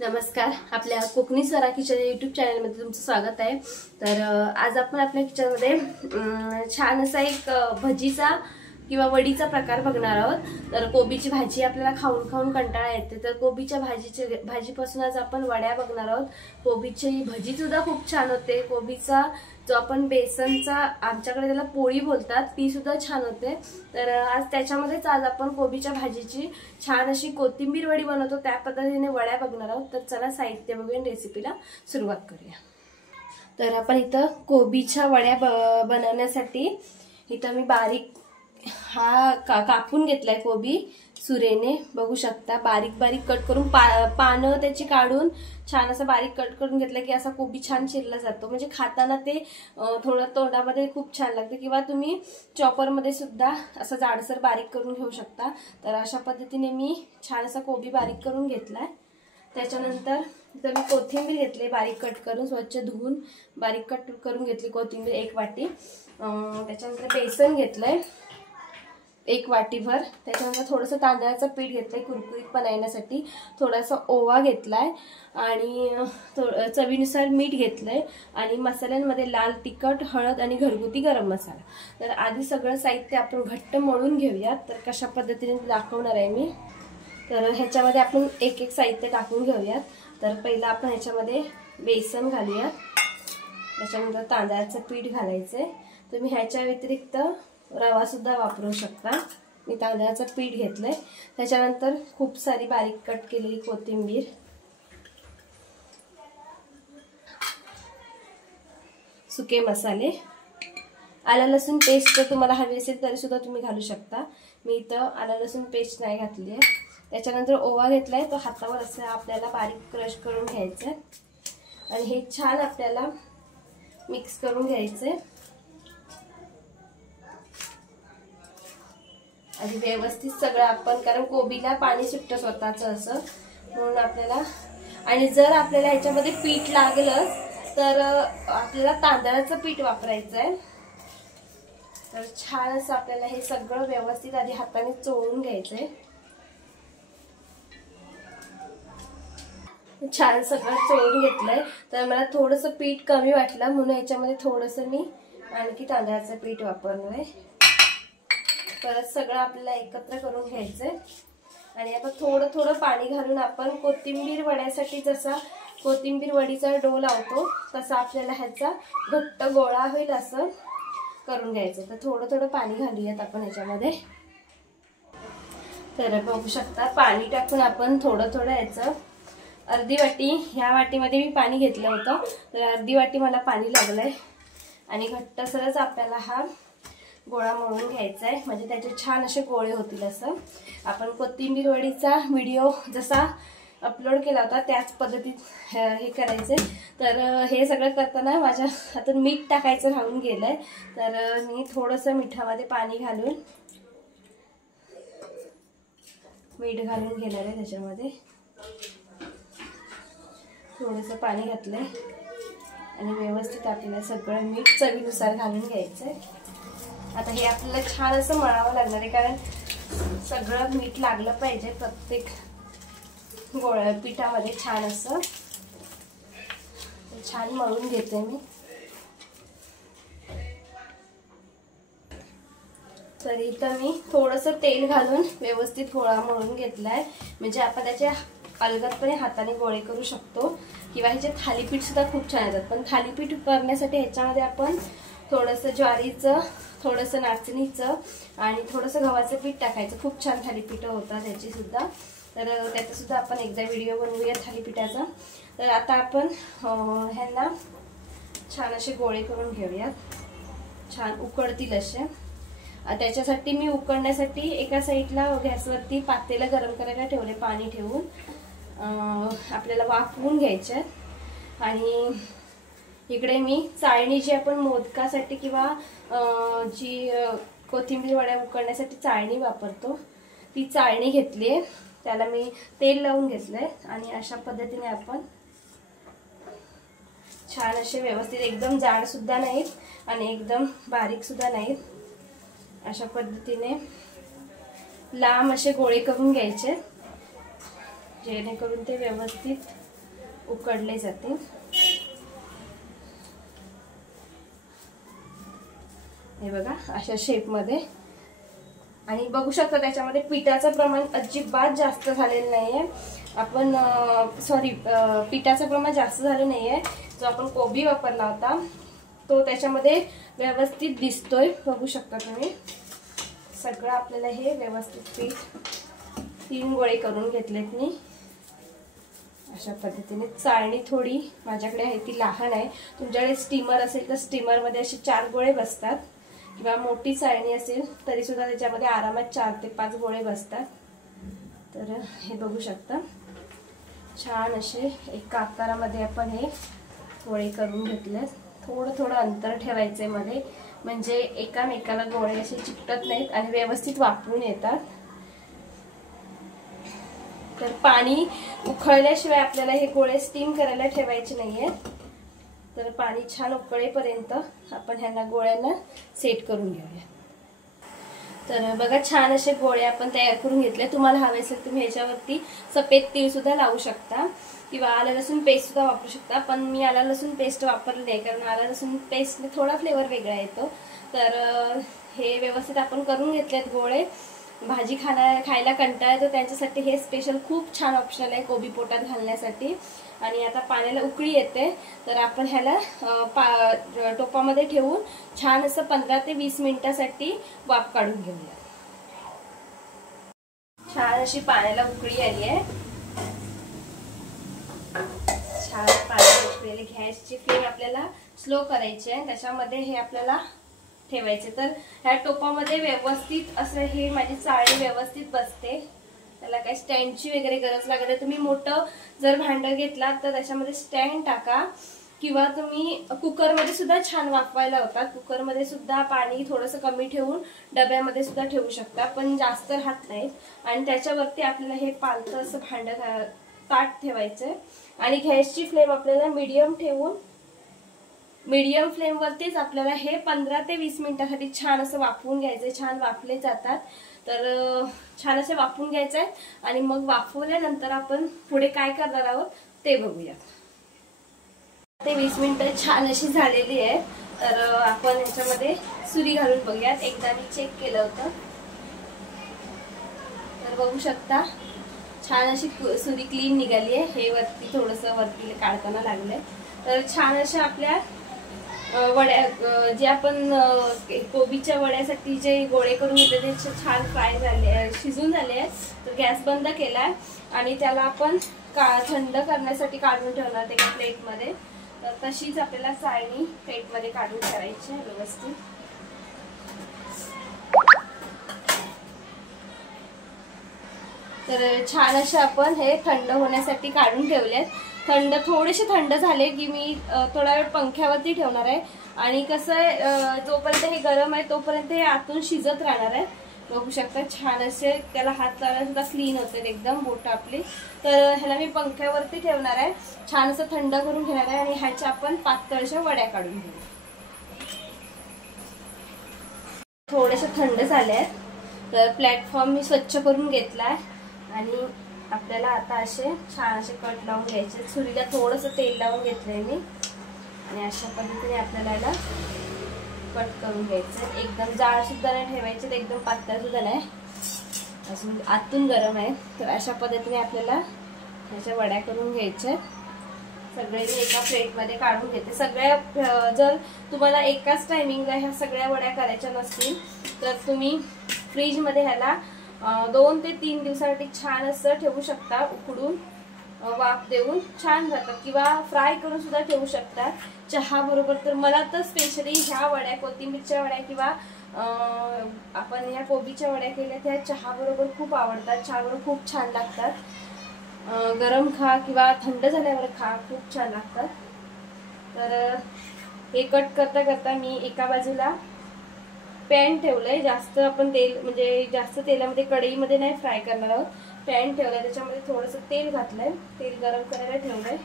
नमस्कार, आपल्या Konkani Swara kitchen YouTube चॅनलमध्ये तुमचं स्वागत आहे। तर आज आपण आपल्या किचनमध्ये छान असा एक भजीचा किंवा वडीचा प्रकार बघणार आहोत। तर कोबीची भाजी आपल्याला खाऊन खाऊन कंटाळा येते, तर कोबीच्या भाजीपासून आज आपण वड्या बघणार आहोत। कोबीची भजी सुद्धा खूप छान होते। कोबीचा जो आपण बेसनचा आमच्याकडे त्याला पोळी बोलतात ती सुद्धा छान होते। तर आज त्याच्यामध्येच आज आपण कोबीच्या भाजीची छान अशी कोथिंबीर वडी बनवतो, त्या पद्धतीने वड्या बघणार आहोत। तर चला साहित्य बघून रेसिपीला सुरुवात करूया। तर आपण इथं कोबीच्या वड्या बनवण्यासाठी इथं मी बारीक कापून घेतलाय कोबी सुरेने, बघू शकता। बारीक बारीक कट करून पानं त्याची काढून छान असं बारीक कट करून घेतलं की असा कोबी छान चिरला जातो, म्हणजे खाताना ते थोडं तोंडामध्ये खूप छान लागते। किंवा तुम्ही चॉपर मध्ये सुद्धा असं जाडसर बारीक करून घेऊ शकता। तर अशा पद्धतीने मी छान असा कोबी बारीक करून घेतलाय। त्याच्यानंतर इथं मी कोथिंबीर घेतली बारीक कट करून, स्वच्छ धुवून बारीक कट करून घेतली कोथिंबीर 1 वाटी। त्याच्यानंतर बेसन घेतलंय 1 वाटीभर। त्याच्यानंतर थोडंसं तांदळाचं पीठ घेतलंय कुरकुरीतपणा येण्यासाठी, थोडासा ओवा घेतलाय आणि चवीनुसार मीठ घेतलंय आणि मसाल्यांमध्ये लाल तिखट, हळद आणि घरगुती गरम मसाला। तर आधी सगळं साहित्य आपण घट्ट मळून घेऊयात। तर कशा पद्धतीने दाखवणार आहे मी। तर ह्याच्यामध्ये आपण एक एक साहित्य टाकून घेऊयात। तर पहिला आपण ह्याच्यामध्ये बेसन घालूयात, त्याच्यानंतर तांदळाचं पीठ घालायचंय। तुम्ही ह्याच्या व्यतिरिक्त रवा सुद्धा वापरू शकता। मी तांदळाचं पीठ घेतलंय। त्याच्यानंतर खूप सारी बारीक कट केलेली कोथिंबीर, सुके मसाले, आलं लसूण पेस्ट जर तुम्हाला हवी असेल तरी सुद्धा तुम्ही घालू शकता। मी इथं आलं लसूण पेस्ट नाही घातली आहे। त्याच्यानंतर ओवा घेतलाय, तो हातावर असं आपल्याला बारीक क्रश करून घ्यायचंय आणि हे छान आपल्याला मिक्स करून घ्यायचंय आणि व्यवस्थित सगळं आपण, कारण कोबीला पाणी सुटतं स्वतःचं असं, म्हणून आपल्याला। आणि जर आपल्याला ह्याच्यामध्ये पीठ लागलं तर आपल्याला तांदळाचं पीठ वापरायचं आहे। तर छान असं आपल्याला हे सगळं व्यवस्थित आधी हाताने चोळून घ्यायचंय। छान सगळं चोळून घेतलंय। तर मला थोडंसं पीठ कमी वाटलं म्हणून ह्याच्यामध्ये थोडंसं मी आणखी तांदळाचं पीठ वापरलंय। परत सगळं आपल्याला एकत्र करून घ्यायचंय आणि आता थोडं थोडं पाणी घालून आपण कोथिंबीर वड्यासाठी जसा कोथिंबीर वडीचा डो लावतो तसा आपल्याला ह्याचा घट्ट गोळा होईल असं करून घ्यायचं। तर थोडं थोडं पाणी घालूयात आपण ह्याच्यामध्ये। तर बघू शकता पाणी टाकून आपण थोडं थोडं याचं अर्धी वाटी, ह्या वाटीमध्ये मी पाणी घेतलं होतं, तर अर्धी वाटी मला पाणी लागलंय आणि घट्टसरच आपल्याला हा गोळा मळून घ्यायचा आहे, म्हणजे त्याचे छान असे गोळे होतील। असं आपण कोथिंबीर वडीचा व्हिडिओ जसा अपलोड केला होता त्याच पद्धतीत हे करायचे। तर हे सगळं करताना माझ्या हातून मीठ टाकायचं राहून गेलंय, तर मी थोडंसं मिठामध्ये पाणी घालून मीठ घालून घेणार आहे। त्याच्यामध्ये थोडंसं पाणी घातलंय आणि व्यवस्थित आपल्याला सगळं मीठ चवीनुसार घालून घ्यायचंय। आता हे आपल्याला छान असं मळावं लागणार आहे, कारण सगळं मीठ लागलं पाहिजे प्रत्येक गोळ्या पिठामध्ये छान असं। छान मळून घेते मी। तर इथं मी थोडंसं तेल घालून व्यवस्थित गोळा मळून घेतलाय, म्हणजे आपण त्याचे अलगदपणे हाताने गोळे करू शकतो। किंवा ह्याचे थालीपीठ सुद्धा खूप छान येतात, पण थालीपीठ करण्यासाठी ह्याच्यामध्ये आपण थोडंसं ज्वारीचं, थोडंसं नाचणीचं आणि थोडंसं गव्हाचं पीठ टाकायचं। खूप छान थालीपीठ होतात त्याची सुद्धा। तर त्याचा सुद्धा आपण एकदा व्हिडिओ बनवूया थालीपीठाचा। तर आता आपण ह्यांना छान असे गोळे करून घेऊयात, छान उकडतील असे। त्याच्यासाठी मी उकडण्यासाठी एका साईडला गॅसवरती पातेलं गरम करायला ठेवले, पाणी ठेवून आपल्याला वाफवून घ्यायचे। आणि इकडे मी चाळणी जी आपण मोदकासाठी किंवा जी कोथिंबीर वड्या उकडण्यासाठी चाळणी वापरतो ती चाळणी घेतली आहे, त्याला मी तेल लावून घेतलंय आणि अशा पद्धतीने आपण छान असे व्यवस्थित, एकदम जाड सुद्धा नाहीत आणि एकदम बारीक सुद्धा नाहीत, अशा पद्धतीने लांब असे गोळे करून घ्यायचे। जेणेकरून ते व्यवस्थित उकडले जाते। हे बघा अशा शेपमध्ये। आणि बघू शकता त्याच्यामध्ये पिठाचं प्रमाण अजिबात जास्त झालेलं नाहीये। आपण पिठाचं प्रमाण जास्त झालं नाहीये। जो आपण कोबी वापरला होता तो त्याच्यामध्ये व्यवस्थित दिसतोय, बघू शकता तुम्ही। सगळं आपल्याला हे व्यवस्थित पीठ 3 गोळे करून घेतलेत मी अशा पद्धतीने। चाळणी थोडी माझ्याकडे आहे ती लहान आहे, तुमच्याकडे स्टीमर असेल तर स्टीमर मध्ये असे 4 गोळे बसतात, किंवा मोठी चाळणी असेल तरी सुद्धा त्याच्यामध्ये आरामात 4 ते 5 गोळे बसतात। तर हे बघू शकता छान असे एका आकारामध्ये आपण हे गोळे करून घेतले। थोडं थोडं अंतर ठेवायचे मध्ये, म्हणजे एकामेकाला गोळे असे चिकटत नाहीत आणि व्यवस्थित वाफरून येतात। तर पाणी उकळल्याशिवाय आपल्याला हे गोळे स्टीम करायला ठेवायचे नाहीयेत। तर पाणी छान उकळेपर्यंत आपण ह्यांना गोळ्यांना सेट करून घेऊया। तर बघा छान असे गोळे आपण तयार करून घेतले। तुम्हाला हवे असेल तुम्ही ह्याच्यावरती सफेद तीळ सुद्धा लावू शकता, किंवा आलं लसूण पेस्ट सुद्धा वापरू शकता। पण मी आलं लसूण पेस्ट वापरली नाही, कारण आलं लसूण पेस्टने थोडा फ्लेवर वेगळा येतो। तर हे व्यवस्थित आपण करून घेतलेत गोळे। भाजी खायला कंटाळा येतो त्यांच्यासाठी हे स्पेशल खूप छान ऑप्शनल आहे कोबी पोटात घालण्यासाठी। आणि आता पाण्याला उकळी येते, तर आपण ह्याला टोपामध्ये ठेवून छान असं 15 ते 20 मिनिटांसाठी वाफ काढून घेऊया। छान अशी पाण्याला उकळी आली आहे। छान पाण्याला उकळीला गॅसची फ्लेम आपल्याला स्लो करायची आहे, त्याच्यामध्ये हे आपल्याला ठेवायचे। तर ह्या टोपामध्ये व्यवस्थित असं हे माझी चाळणी व्यवस्थित बसते, त्याला काही स्टँडची वगैरे गरज लागत नाही। तुम्ही मोठं जर भांडं घेतला तर त्याच्यामध्ये स्टँड टाका, किंवा तुम्ही कुकरमध्ये सुद्धा छान वाफवायला होतात। कुकरमध्ये सुद्धा पाणी थोडंसं कमी ठेवून डब्यामध्ये सुद्धा ठेवू शकता, पण जास्त राहत नाहीत। आणि त्याच्यावरती आपल्याला हे पालतं असं भांडं ताट ठेवायचंय आणि गॅसची फ्लेम आपल्याला मीडियम ठेवून मीडियम फ्लेम वरतीच आपल्याला हे 15 ते 20 मिनिटांसाठी छान असं वाफवून घ्यायचंय। छान वाफले जातात, तर छान असे वाफवून घ्यायचंय। आणि मग वाफवल्यानंतर आपण पुढे काय करणार आहोत ते बघूया। ते 20 मिनिटं छान अशी झालेली आहे, तर आपण याच्यामध्ये सुरी घालून बघूयात। एकदा मी चेक केलं होतं, तर बघू शकता छान अशी सुरी क्लीन निघाली आहे। हे वरती थोडंसं वरती काढताना लागलंय। तर छान अशा आपल्या वड्या जे आपण कोबीच्या वड्यासाठी जे गोळे करून घेतले ते छान फ्राय झाले, शिजून झाले आहेत। तर गॅस बंद केलाय आणि त्याला आपण थंड करण्यासाठी काढून ठेवणार एका प्लेटमध्ये। तर तशीच आपल्याला चाळणी प्लेटमध्ये काढून ठेवायची आहे व्यवस्थित। तर छान असे आपण हे थंड होण्यासाठी काढून ठेवलेत। थोडेसे थंड झाले की मी थोडा वेळ पंख्यावरती ठेवणार आहे। आणि कसं आहे, जोपर्यंत हे गरम आहे तोपर्यंत हे आतून शिजत राहणार आहे। बघू शकता छान असे त्याला हात लावल्यावर सुद्धा क्लीन होते एकदम बोट आपली। तर ह्याला मी पंख्यावरती ठेवणार आहे, छान असं थंड करून घेणार आहे आणि ह्याच्या आपण पातळशा वड्या काढून घेऊ। थोडेसे थंड झाले आहेत, तर प्लॅटफॉर्म मी स्वच्छ करून घेतलाय आणि आपल्याला आता असे छान असे कट लावून घ्यायचे। सुरीला थोडंसं तेल लावून घेतलंय मी आणि अशा पद्धतीने आपल्याला याला कट करून घ्यायचं। एकदम जाड सुद्धा नाही ठेवायचे, एकदम पातळ सुद्धा नाही, अजून आतून गरम आहे। तर अशा पद्धतीने आपल्याला ह्याच्या वड्या करून घ्यायच्या। सगळे मी एका प्लेटमध्ये काढून घेते। सगळ्या जर तुम्हाला एकाच टायमिंगला ह्या सगळ्या वड्या करायच्या नसतील तर तुम्ही फ्रीजमध्ये ह्याला 2 ते 3 दिवसांसाठी छान असं ठेवू शकता, उकडून वाफ देऊन छान राहतात, किंवा फ्राय करून सुद्धा ठेवू शकता चहा बरोबर। तर मला तर स्पेशली ह्या वड्या, कोथिंबीरच्या वड्या किंवा आपण ह्या कोबीच्या वड्या केल्या त्या चहा बरोबर खूप आवडतात, चहा बरोबर खूप छान लागतात। गरम खा किंवा थंड झाल्यावर खा, खूप छान लागतात। तर हे कट करता करता मी एका बाजूला पॅन ठेवलंय, जास्त आपण तेल म्हणजे जास्त तेलामध्ये कढईमध्ये नाही फ्राय करणार आहोत। पॅन ठेवलाय, त्याच्यामध्ये थोडंसं तेल घातलंय, तेल गरम करायला ठेवलंय।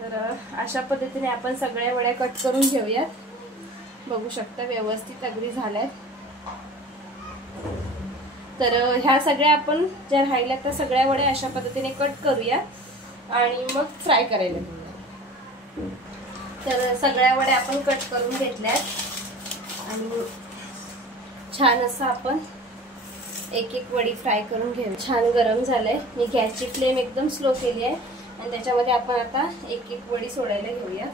तर अशा पद्धतीने आपण सगळ्या वड्या कट करून घेऊयात। बघू शकता व्यवस्थित अगदी झाल्यात। तर ह्या सगळ्या आपण ज्या राहिल्या त्या सगळ्या वड्या अशा पद्धतीने कट करूया आणि मग फ्राय करायला घेऊया। तर सगळ्या वड्या आपण कट करून घेतल्यात आणि छान असं आपण एक एक वडी फ्राय करून घेऊ। छान गरम झालंय, मी गॅसची फ्लेम एकदम स्लो केली आहे आणि त्याच्यामध्ये आपण आता एक एक वडी सोडायला घेऊया।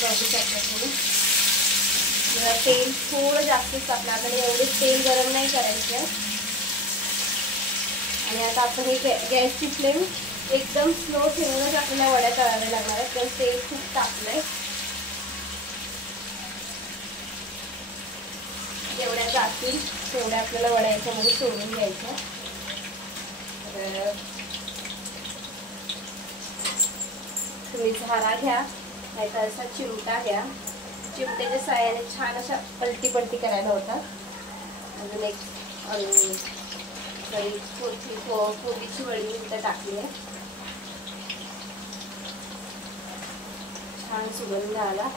बघू शकता तुम्ही, तेल थोडं जास्तच टाकलं, आपल्याला एवढे तेल गरम नाही करायचं। आणि आता आपण हे गॅसची फ्लेम एकदम स्लो ठेवूनच आपल्याला वड्या तळाव्या लागणार आहेत, कारण तेल खूप टाकलंय। जेवढ्या जातील तेवढ्या आपल्याला वड्या याच्यामध्ये सोडून घ्यायच्या। तुम्ही झारा घ्या, नाहीतर असा चिमटा घ्या, चिमट्याच्या साहाय्याने छान अशा पलटी पलटी करायला होतात। अजून एक कोबीची वडी मी इथं टाकली आहे, छान सुगंध आला।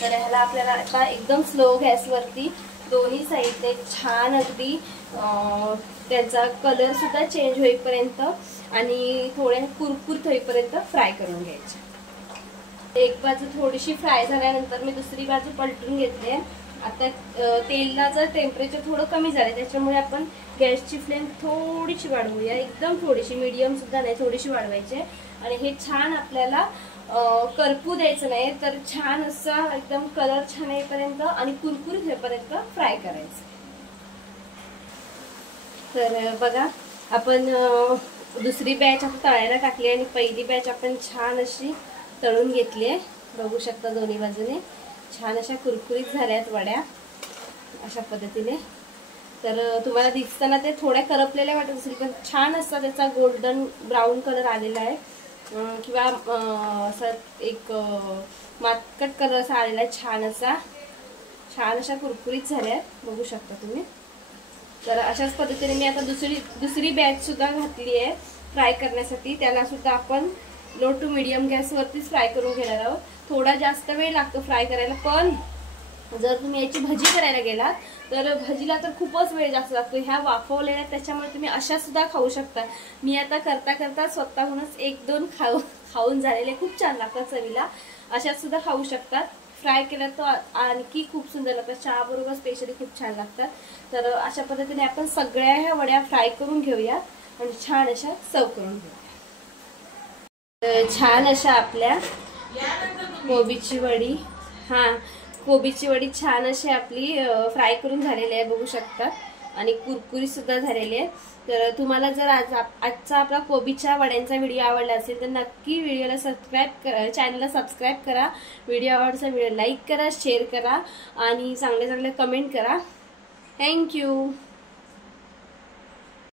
तर ह्याला आपल्याला आता एकदम स्लो गॅसवरती दोन्ही साईडने छान अगदी त्याचा कलर सुद्धा चेंज होईपर्यंत आणि थोड्या कुरकुरीत होईपर्यंत फ्राय करून घ्यायचे। एक बाजू थोडीशी फ्राय झाल्यानंतर मी दुसरी बाजू पलटून घेतली। आता तेलाचं टेम्परेचर थोडं कमी झालं, त्याच्यामुळे आपण गॅसची फ्लेम थोडीशी वाढवूया, एकदम थोडीशी, मीडियम सुद्धा नाही, थोडीशी वाढवायची। आणि हे छान आपल्याला करपू द्यायचं नाही, तर छान असं एकदम कलर छान येईपर्यंत आणि कुरकुरीत होईपर्यंत फ्राय करायचं। तर बघा, आपण दुसरी बॅच आता तळायला टाकली आणि पहिली बॅच आपण छान अशी तळून घेतली आहे। बघू शकता दोन्ही बाजूने छान अशा कुरकुरीत झाल्यात वड्या अशा पद्धतीने। तर तुम्हाला दिसताना ते थोड्या करपलेल्या वाटत असेल, पण छान असा त्याचा गोल्डन ब्राऊन कलर आलेला आहे, किंवा असा एक मातकट कलर असा आलेला आहे, छान अशा कुरकुरीत झाल्या, बघू शकता तुम्ही। तर अशाच पद्धतीने मी आता दुसरी बॅच सुद्धा घातली आहे फ्राय करण्यासाठी, त्याला सुद्धा आपण लो टू मीडियम गॅसवरतीच फ्राय करून घेणार आहोत। थोडा जास्त वेळ लागतो फ्राय करायला, पण जर तुम्ही याची भजी करायला गेलात तर भजीला तर खूपच वेळ जास्त लागतो। ह्या वाफवलेल्या त्याच्यामुळे तुम्ही अशा सुद्धा खाऊ शकता। मी आता करता स्वतःहूनच एक दोन खाऊन झालेले, खूप छान लागतात चवीला, अशा सुद्धा खाऊ शकतात। फ्राय केलं तर आणखी खूप सुंदर लागतात, चहा बरोबर स्पेशली खूप छान लागतात। तर अशा पद्धतीने आपण सगळ्या ह्या वड्या फ्राय करून घेऊया आणि छान अशा सर्व करून घेऊया। छान अशा आपल्या कोबीची वडी छान अशी आपली फ्राय करून झालेली आहे, बघू शकता, आणि कुरकुरी सुद्धा झालेली आहे। तर तुम्हाला जर आजचा आपला कोबीच्या वड्यांचा व्हिडिओ आवडला असेल तर नक्की चॅनलला सबस्क्राईब करा, व्हिडिओ आवडचा व्हिडिओ लाईक करा, शेअर करा आणि चांगले कमेंट करा। थँक्यू।